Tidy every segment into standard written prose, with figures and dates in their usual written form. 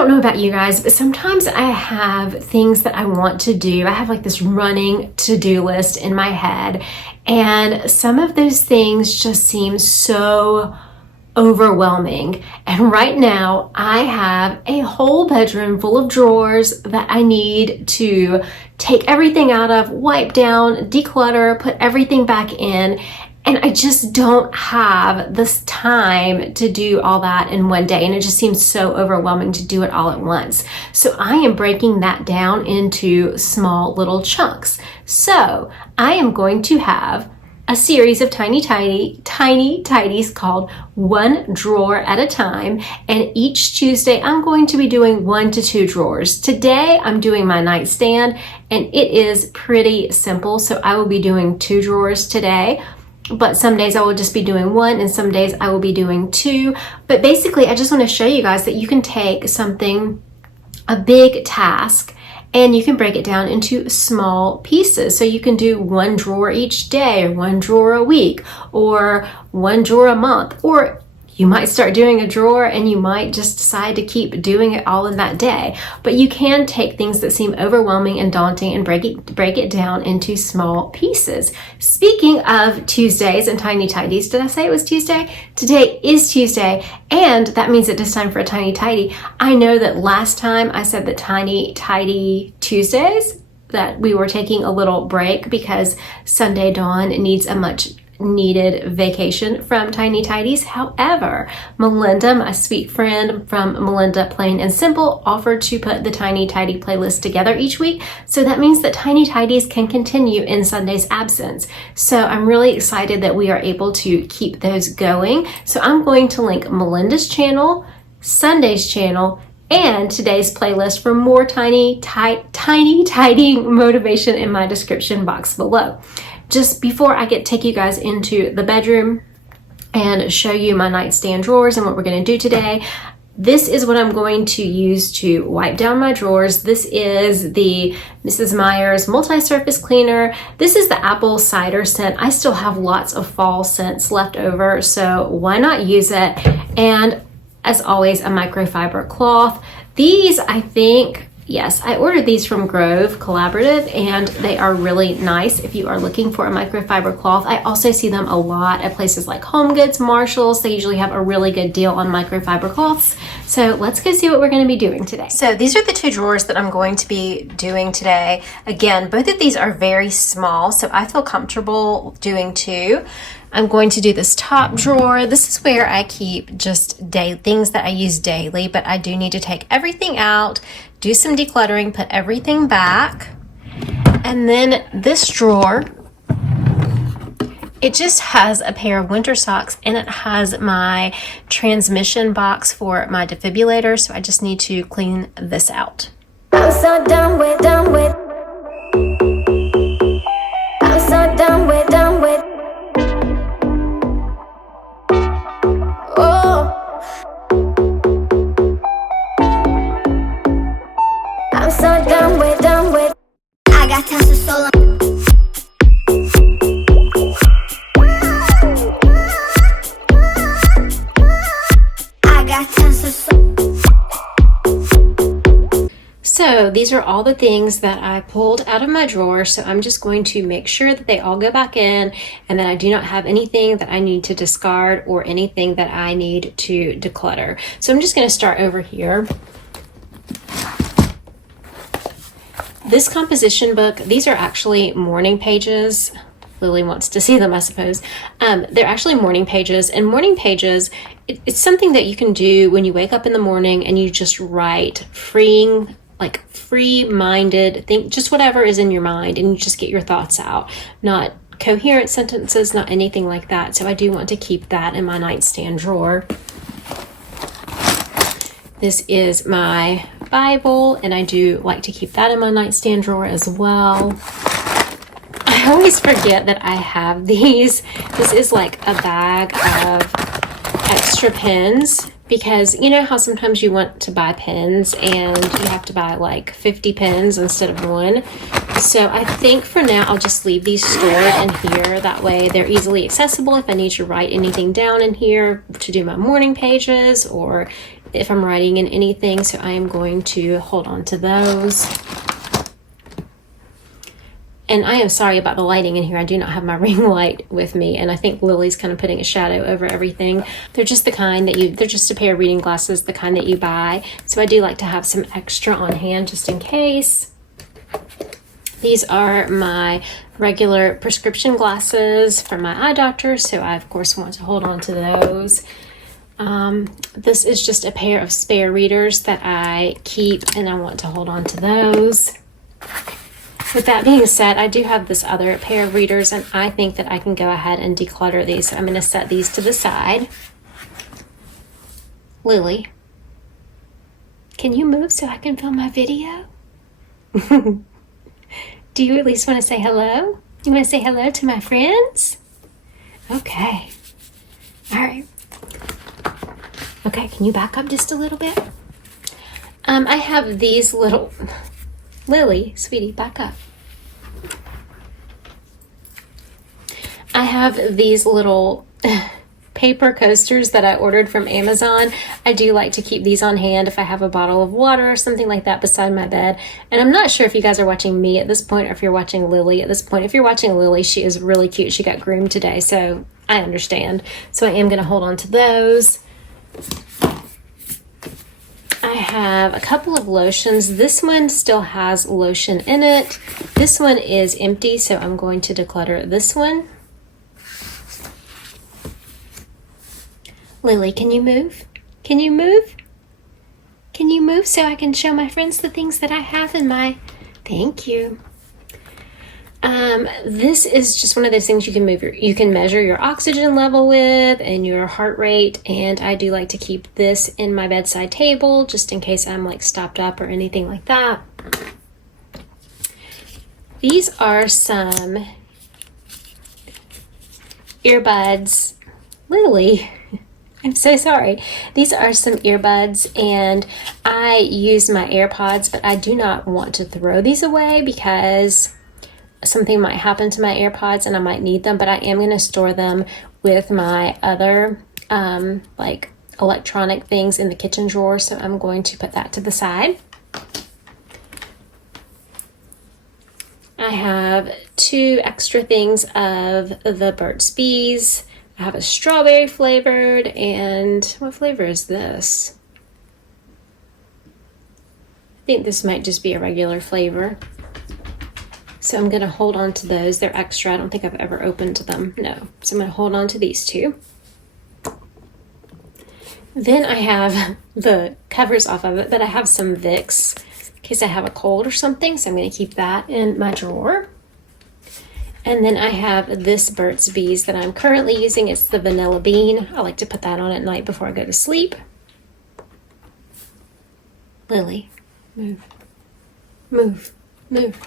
don't know about you guys, but sometimes I have things that I want to do. I have like this running to-do list in my head, and some of those things just seem so overwhelming. And right now I have a whole bedroom full of drawers that I need to take everything out of, wipe down, declutter, put everything back in. And I just don't have this time to do all that in one day. And it just seems so overwhelming to do it all at once. So I am breaking that down into small little chunks. So I am going to have a series of tiny tidies called One Drawer at a Time. And each Tuesday, I'm going to be doing 1 to 2 drawers. Today, I'm doing my nightstand, and it is pretty simple. So I will be doing 2 drawers today. But some days I will just be doing 1, and some days I will be doing 2. But basically, I just want to show you guys that you can take something, a big task, and you can break it down into small pieces. So you can do 1 drawer each day, or 1 drawer a week, or 1 drawer a month, or you might start doing a drawer and you might just decide to keep doing it all in that day. But you can take things that seem overwhelming and daunting and break it down into small pieces. Speaking of Tuesdays and tiny tidies, did I say it was Tuesday? Today is Tuesday, and that means it is time for a tiny tidy. I know that last time I said that tiny tidy Tuesdays, that we were taking a little break because Sunday Dawn needs a much needed vacation from Tiny Tidies. However, Melinda, my sweet friend from Melinda Plain and Simple, offered to put the Tiny Tidy playlist together each week. So that means that Tiny Tidies can continue in Sunday's absence. So I'm really excited that we are able to keep those going. So I'm going to link Melinda's channel, Sunday's channel, and today's playlist for more tiny tidying motivation in my description box below. Just before I take you guys into the bedroom and show you my nightstand drawers and what we're going to do today, this is what I'm going to use to wipe down my drawers. This is the Mrs. Meyer's multi-surface cleaner. This is the apple cider scent. I still have lots of fall scents left over, so why not use it? And as always, a microfiber cloth. These, I think, yes, I ordered these from Grove Collaborative, and they are really nice if you are looking for a microfiber cloth. I also see them a lot at places like Home Goods, Marshalls. They usually have a really good deal on microfiber cloths. So let's go see what we're going to be doing today. So these are the 2 drawers that I'm going to be doing today. Again, both of these are very small, so I feel comfortable doing 2. I'm going to do this top drawer. This is where I keep just things that I use daily, but I do need to take everything out, do some decluttering, put everything back. And then this drawer, it just has a pair of winter socks, and it has my transmission box for my defibrillator, so I just need to clean this out. I'm so done with I'm so done with I'm so done with I got tons of soul. I got tons of soul. So these are all the things that I pulled out of my drawer. So I'm just going to make sure that they all go back in, and that I do not have anything that I need to discard or anything that I need to declutter. So I'm just going to start over here. This composition book, these are actually morning pages. Lily wants to see them, I suppose. They're actually morning pages, and morning pages, it's something that you can do when you wake up in the morning and you just write free-minded, think just whatever is in your mind, and you just get your thoughts out. Not coherent sentences, not anything like that. So I do want to keep that in my nightstand drawer. This is my Bible, and I do like to keep that in my nightstand drawer as well. I always forget that I have these. This is like a bag of extra pens, because you know how sometimes you want to buy pens and you have to buy like 50 pens instead of 1. So I think for now I'll just leave these stored in here. That way they're easily accessible if I need to write anything down in here to do my morning pages, or if I'm writing in anything, so I am going to hold on to those. And I am sorry about the lighting in here. I do not have my ring light with me, and I think Lily's kind of putting a shadow over everything. They're just the kind that they're just a pair of reading glasses, the kind that you buy. So I do like to have some extra on hand just in case. These are my regular prescription glasses from my eye doctor, so I of course want to hold on to those. This is just a pair of spare readers that I keep, and I want to hold on to those. With that being said, I do have this other pair of readers, and I think that I can go ahead and declutter these. So I'm going to set these to the side. Lily, can you move so I can film my video? Do you at least want to say hello? You want to say hello to my friends? Okay. All right. Okay, can you back up just a little bit? I have these little... Lily, sweetie, back up. I have these little paper coasters that I ordered from Amazon. I do like to keep these on hand if I have a bottle of water or something like that beside my bed. And I'm not sure if you guys are watching me at this point or if you're watching Lily at this point. If you're watching Lily, she is really cute. She got groomed today, so I understand. So I am going to hold on to those. I have a couple of lotions. This one still has lotion in it. This one is empty, so I'm going to declutter this one. Lily, can you move? Can you move? Can you move so I can show my friends the things that I have in my... Thank you. This is just one of those things you can move. You can measure your oxygen level with and your heart rate. And I do like to keep this in my bedside table just in case I'm like stopped up or anything like that. These are some earbuds. Lily, I'm so sorry. These are some earbuds, and I use my AirPods, but I do not want to throw these away because something might happen to my AirPods and I might need them, but I am going to store them with my other like electronic things in the kitchen drawer, so I'm going to put that to the side. I have 2 extra things of the Burt's Bees. I have a strawberry flavored, and what flavor is this? I think this might just be a regular flavor. So I'm going to hold on to those. They're extra. I don't think I've ever opened them. No. So I'm going to hold on to these 2. Then I have the covers off of it, but I have some Vicks in case I have a cold or something. So I'm going to keep that in my drawer. And then I have this Burt's Bees that I'm currently using. It's the Vanilla Bean. I like to put that on at night before I go to sleep. Lily, move. Move. Move.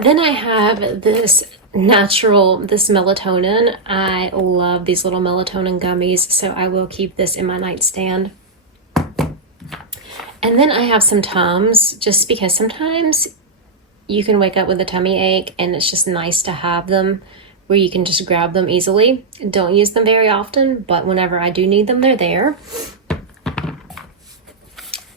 Then I have this melatonin. I love these little melatonin gummies, so I will keep this in my nightstand. And then I have some Tums, just because sometimes you can wake up with a tummy ache and it's just nice to have them where you can just grab them easily. Don't use them very often, but whenever I do need them, they're there.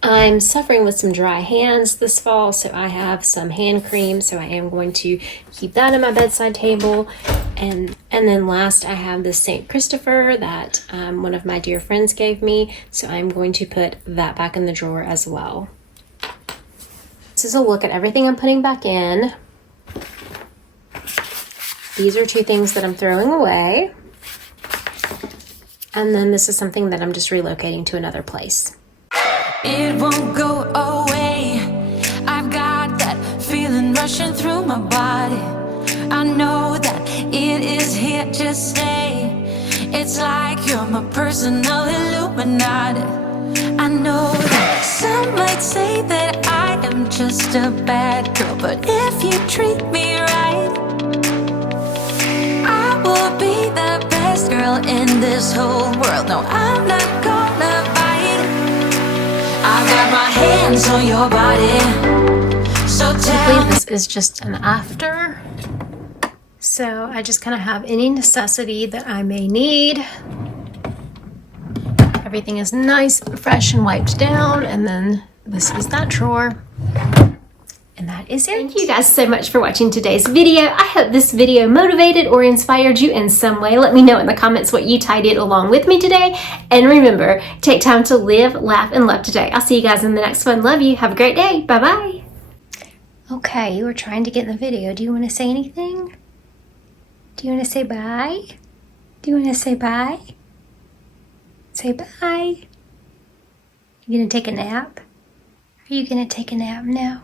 I'm suffering with some dry hands this fall, so I have some hand cream, so I am going to keep that in my bedside table. And then last, I have this St. Christopher that one of my dear friends gave me, so I'm going to put that back in the drawer as well. This is a look at everything I'm putting back in. These are 2 things that I'm throwing away. And then this is something that I'm just relocating to another place. It won't go away. I've got that feeling rushing through my body. I know that it is here to stay. It's like you're my personal Illuminati. I know that some might say that I am just a bad girl, but if you treat me right, I will be the best girl in this whole world. No, I'm not gonna fight. I got my hands on your body, so tell me. This is just an after, so I just kind of have any necessity that I may need. Everything is nice, fresh, and wiped down. And then this is that drawer. And that is it. Thank you guys so much for watching today's video. I hope this video motivated or inspired you in some way. Let me know in the comments what you tidied along with me today. And remember, take time to live, laugh, and love today. I'll see you guys in the next one. Love you. Have a great day. Bye-bye. Okay, you were trying to get in the video. Do you want to say anything? Do you want to say bye? Do you want to say bye? Say bye. You gonna take a nap? Are you gonna take a nap now?